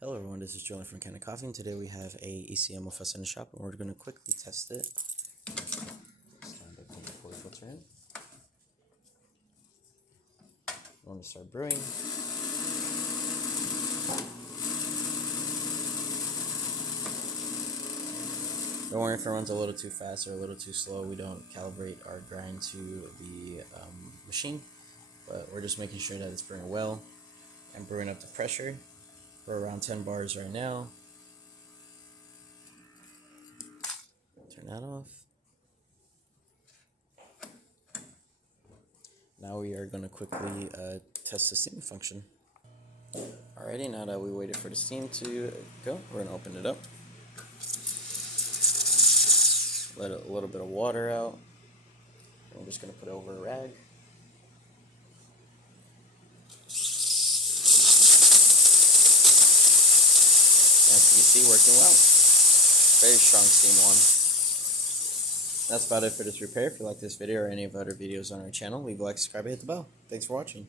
Hello everyone, this is Julian from Kanen Coffee, and today we have a ECM with us in the shop, and we're going to quickly test it. Time to put the cold filter in. We're going to start brewing. Don't worry if it runs a little too fast or a little too slow. We don't calibrate our grind to the machine, but we're just making sure that it's brewing well and brewing up the pressure. We're around 10 bars right now. Turn that off. Now we are going to quickly test the steam function. Alrighty, now that we waited for the steam to go, we're going to open it up. Let a little bit of water out. And we're just going to put it over a rag. As you see, working well. Very strong steam one. That's about it for this repair. If you like this video or any of our other videos on our channel, leave a like, subscribe, and hit the bell. Thanks for watching.